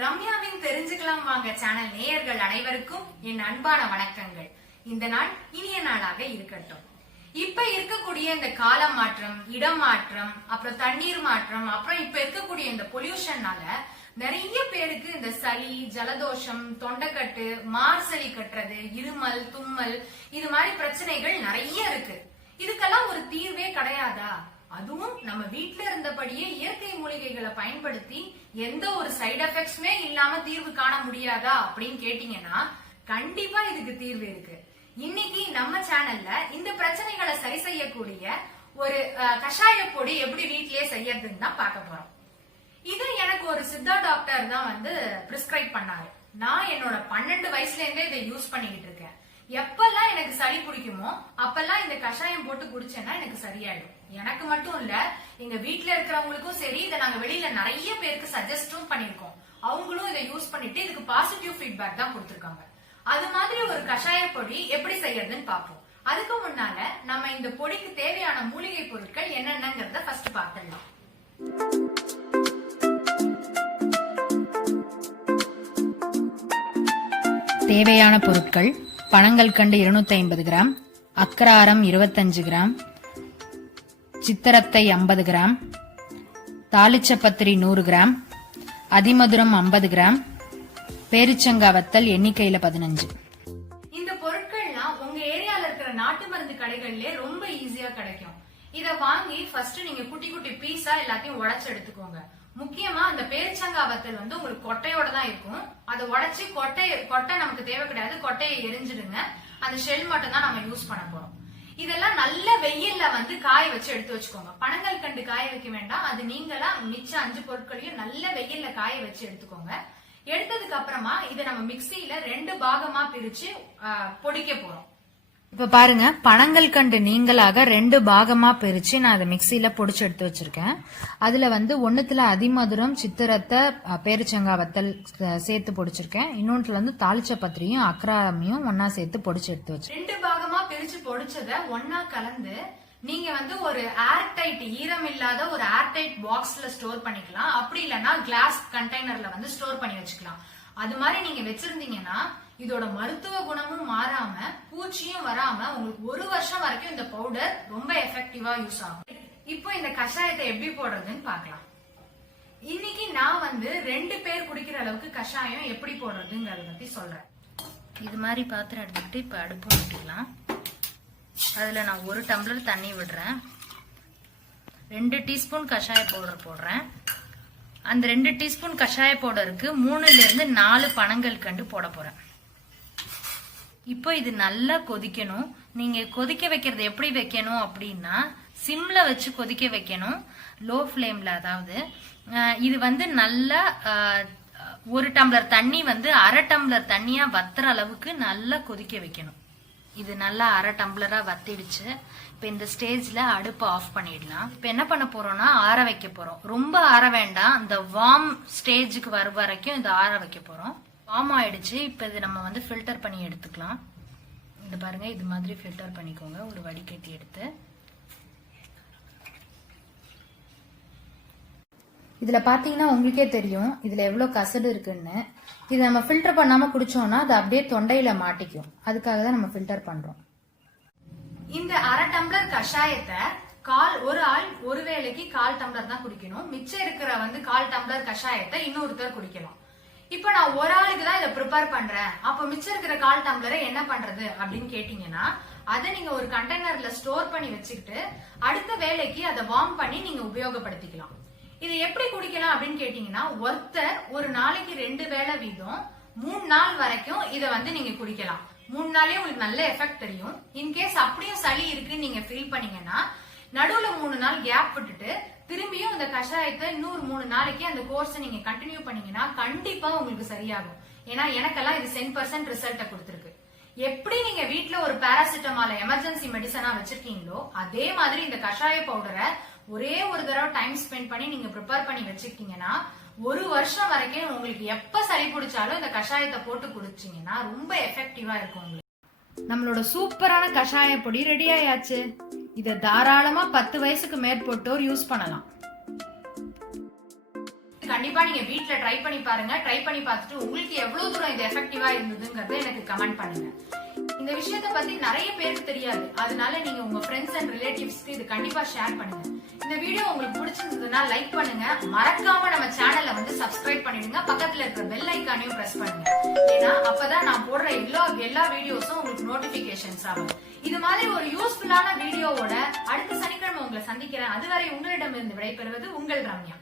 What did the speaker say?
ரம்யாவின் தெரிஞ்சுக்கலாம் வாங்க சேனல் நேயர்கள் அனைவருக்கும் என் அன்பான வணக்கங்கள். இந்த நாள் இனிய நாளாக இருக்கட்டும். இப்ப இருக்கக்கூடிய இந்த கால மாற்றம், இடம் மாற்றம், அப்புறம் தண்ணீர் மாற்றம், அப்புறம் இப்ப இருக்கக்கூடிய இந்த பொல்யூஷன்னால நிறைய பேருக்கு இந்த சளி, ஜலதோஷம், தொண்டைக்கட்டு, மார்சளி கட்டுறது, இருமல், தும்மல் இது மாதிரி பிரச்சனைகள் நிறைய இருக்கு. இதுக்கெல்லாம் ஒரு தீர்வே கிடையாதா? அதுவும் நம்ம வீட்டுல இருந்தபடியே இயற்கை மூலிகைகளை பயன்படுத்தி எந்த ஒரு சைடு எஃபெக்ட்ஸுமே இல்லாம தீர்வு காண முடியாதா அப்படின்னு கேட்டீங்கன்னா கண்டிப்பா இதுக்கு தீர்வு இருக்கு. இன்னைக்கு நம்ம சேனல்ல இந்த பிரச்சனைகளை சரி செய்யக்கூடிய ஒரு கஷாய பொடி எப்படி வீட்லயே செய்யறதுன்னு தான் பார்க்க போறோம். இது எனக்கு ஒரு சித்தா டாக்டர் தான் பிரிஸ்கிரைப் பண்ணாரு. நான் என்னோட 12 வயசுல இருந்தே இதை யூஸ் பண்ணிக்கிட்டு இருக்கேன். எப்பெல்லாம் எனக்கு சளி பிடிக்குமோ அப்பெல்லாம் இந்த கஷாயம் போட்டு குடிச்சேன்னா எனக்கு சரியாயிடும். எனக்கு மட்டும் இல்ல, எங்க வீட்டுல இருக்கிறவங்களுக்கும் சரி, இதை நாங்க வெளியில நிறைய பேருக்கு சஜஸ்டும் பண்ணிருக்கோம். அவங்களும் இதை யூஸ் பண்ணிட்டு இதுக்கு பாசிட்டிவ் ஃபீட்பேக் தான் கொடுத்திருக்காங்க. அது மாதிரி ஒரு கஷாய பொடி எப்படி செய்யறதுன்னு பார்ப்போம். அதுக்கு முன்னால நம்ம இந்த பொடிக்கு தேவையான மூலிகை பொருட்கள் என்னென்னங்கறத ஃபர்ஸ்ட் பார்த்துடலாம். தேவையான பொருட்கள்: பனங்கல்கண்டு 250 கிராம், அக்ராரம் 25 கிராம், சித்தரத்தை 50 கிராம், தாளிச்சப்பத்திரி 100 கிராம், அதிமதுரம் 50 கிராம், பேரிச்சங்கா வத்தல் எண்ணிக்கையில 15. இந்த பொருட்கள்லாம் உங்க ஏரியால இருக்கிற நாட்டு மருந்து கடைகள்ல ரொம்ப ஈஸியா கிடைக்கும். இத வாங்கி ஃபர்ஸ்ட் நீங்க குட்டி குட்டி பீஸா எல்லாத்தையும் உடைச்சு எடுத்துக்கோங்க. முக்கியமா அந்த பேரிச்சங்கா வத்தல் உங்களுக்கு கொட்டையோட தான் இருக்கும். அதை உடைச்சு கொட்டை நமக்கு தேவை கிடையாது, கொட்டையை எரிஞ்சிடுங்க. அந்த ஷெல் மட்டும் தான் நம்ம யூஸ் பண்ண போறோம். இதெல்லாம் நல்ல வெயில்ல காய வச்சு எடுத்து வச்சுக்கோங்க. பனங்கல் கண்டு காய வைக்க வேண்டாம், அது நீங்களா மிச்ச 5 பொருட்களையும் நல்ல வெயில்ல காய வச்சு எடுத்துக்கோங்க. எடுத்ததுக்கு அப்புறமா இதை நம்ம மிக்சியில 2 பாகமா பிரிச்சு பொடிக்க போறோம். இப்ப பாருங்க, பனங்கல்கண்டு நீங்களாக 2 பாகமா பிரிச்சு நான் அதை மிக்சியில பொடிச்சு எடுத்து வச்சிருக்கேன். அதுல ஒண்ணுத்துல அதிமதுரம், சித்திரத்தை, பேரிச்சங்கா வத்தல் சேர்த்து பொடிச்சிருக்கேன். இன்னொன்றுல தாளிச்ச பத்திரியும் அக்ராரமையும் ஒன்னா சேர்த்து பொடிச்சு எடுத்து வச்சிருக்கேன். 2 பாகமா பிரிச்சு பொடிச்சத ஒன்னா கலந்து நீங்க ஒரு ஏர்டைட், ஈரம் இல்லாத ஒரு ஏர்டைட் பாக்ஸ்ல ஸ்டோர் பண்ணிக்கலாம். அப்படி இல்லைன்னா கிளாஸ் கண்டெய்னர்ல ஸ்டோர் பண்ணி வச்சுக்கலாம். அது மாதிரி நீங்க வச்சிருந்தீங்கன்னா இதோட மருத்துவ குணமும் மாறாம, பூச்சியும் வராம உங்களுக்கு 1 வருஷம் வரைக்கும் இந்த பவுடர் ரொம்ப எஃபெக்டிவா யூஸ் ஆகும். இப்போ இந்த கஷாயத்தை எப்படி போடுறதுன்னு பார்க்கலாம். இன்னைக்கு நான் 2 பேர் குடிக்கிற அளவுக்கு கஷாயம் எப்படி போடுறதுங்கிறத பத்தி சொல்றேன். இது மாதிரி பாத்திரம் எடுத்துக்கிட்டு இப்ப அடுப்பு விட்டுக்கலாம். அதுல நான் 1 டம்ளர் தண்ணி விடுறேன். 2 டீஸ்பூன் கஷாய பவுடர் போடுறேன். அந்த 2 டீஸ்பூன் கஷாய பவுடருக்கு 3ல இருந்து 4 பனங்கல்கண்டு போட போறேன். இப்போ இது நல்லா கொதிக்கணும். நீங்க கொதிக்க வைக்கிறது எப்படி வைக்கணும் அப்படின்னா, சிம்ல வச்சு கொதிக்க வைக்கணும், லோ ஃபிளேம்ல. அதாவது இது நல்லா 1 டம்ளர் தண்ணி 1/2 டம்ளர் தண்ணியா வத்துற அளவுக்கு நல்லா கொதிக்க வைக்கணும். இது நல்லா 1/2 டம்ளரா வத்திடுச்சு. இப்ப இந்த ஸ்டேஜ்ல அடுப்பு ஆஃப் பண்ணிடலாம். இப்ப என்ன பண்ண போறோம்னா ஆற வைக்க போறோம். ரொம்ப ஆற வேண்டாம், இந்த வார்ம் ஸ்டேஜுக்கு வர வரைக்கும் இதை ஆற வைக்க போறோம். வார்ம் ஆயிடுச்சு. இப்ப இது நம்ம ஃபில்டர் பண்ணி எடுத்துக்கலாம். இது பாருங்க, இது மாதிரி ஃபில்டர் பண்ணிக்கோங்க ஒரு வடிகட்டி எடுத்து. இதுல பாத்தீங்கன்னா உங்களுக்கே தெரியும் இதுல எவ்வளவு கசடு இருக்குன்னு. இது நம்ம ஃபில்டர் பண்ணாம குடிச்சோம்னா அது அப்படியே தொண்டையில மாட்டிக்கும். அதுக்காக தான் நம்ம ஃபில்டர் பண்றோம். இந்த 1/2 டம்ளர் கஷாயத்தை ஒரு ஆள் ஒரு வேளைக்கு 1/4 டம்ளர் தான் குடிக்கணும். மிச்சம் இருக்கிற 1/4 டம்ளர் கஷாயத்தை இன்னொருத்தர் குடிக்கலாம். இப்ப நான் ஒரு ஆளுக்கு தான் இதை ப்ரிப்பேர் பண்றேன், அப்ப மிச்சம் இருக்கிற 1/4 டம்ளரை என்ன பண்றது அப்படின்னு கேட்டீங்கன்னா, அதை நீங்க ஒரு கண்டெய்னர்ல ஸ்டோர் பண்ணி வச்சுக்கிட்டு அடுத்த வேலைக்கு அதை வார்ம் பண்ணி நீங்க உபயோகப்படுத்திக்கலாம். இது எப்படி குடிக்கலாம் அப்படின்னு கேட்டீங்கன்னா, ஒருத்தர் ஒரு நாளைக்கு 2 வேளை வீதம் 3 நாள் வரைக்கும் இதை நீங்க குடிக்கலாம். 3 நாளே உங்களுக்கு நல்ல எஃபெக்ட் தெரியும். இன்கேஸ் அப்படியும் சளி இருக்குன்னு நீங்க ஃபீல் பண்ணீங்கன்னா நடுவுல 3 நாள் கேப் விட்டுட்டு திரும்பியும் இந்த கஷாயத்தை இன்னொரு 3 நாளைக்கு அந்த கோர்ஸ் நீங்க கண்டினியூ பண்ணீங்கன்னா கண்டிப்பா உங்களுக்கு சரியாகும். ஏன்னா எனக்கெல்லாம் இது 100% ரிசல்ட்ட கொடுத்திருக்கு. எப்படி நீங்க வீட்டுல ஒரு பாராசிட்டமால எமர்ஜென்சி மெடிசனா வச்சிருக்கீங்களோ அதே மாதிரி இந்த கஷாய பவுடரை ஒரே ஒரு தடவை டைம் ஸ்பெண்ட் பண்ணி நீங்க ப்ரிப்பேர் பண்ணி வச்சிருக்கீங்கன்னா 1 வருஷம் வரைக்கும் உங்களுக்கு எப்ப சளி பிடிச்சாலும் இந்த கஷாயத்தை போட்டு குடிச்சீங்கன்னா ரொம்ப எஃபெக்டிவா இருக்கும் உங்களுக்கு. நம்மளோட சூப்பரான கஷாய பொடி ரெடி ஆயாச்சு. இதை தாராளமா 10 வயசுக்கு மேற்பட்டோர் யூஸ் பண்ணலாம். கண்டிப்பா நீங்க வீட்ல ட்ரை பண்ணி பாருங்க. ட்ரை பண்ணி பார்த்துட்டு உங்களுக்கு எவ்வளவு தூரம் இது எஃபெக்டிவா இருந்ததுங்கறத எனக்கு கமெண்ட் பண்ணுங்க. இந்த விஷயத்தை பத்தி நிறைய பேருக்கு தெரியாது. அதனால நீங்க உங்க ஃப்ரெண்ட்ஸ் அண்ட் ரிலேட்டிவ்ஸ்க்கு இது கண்டிப்பா ஷேர் பண்ணுங்க. இந்த வீடியோ உங்களுக்கு பிடிச்சிருந்ததுன்னா லைக் பண்ணுங்க. மறக்காம நம்ம சேனலை வந்து சப்ஸ்கிரைப் பண்ணிடுங்க. பக்கத்துல இருக்கிற பெல் ஐக்கானையும் பிரஸ் பண்ணுங்க. ஏன்னா அப்பதான் நான் போடுற எல்லா வீடியோஸும் உங்களுக்கு நோட்டிபிகேஷன்ஸ் ஆகும். இது மாதிரி ஒரு யூஸ்ஃபுல்லான வீடியோவோட அடுத்த சனிக்கிழமை உங்களை சந்திக்கிறேன். அதுவரை உங்களிடமிருந்து விடைபெறுவது உங்கள் ரம்யா.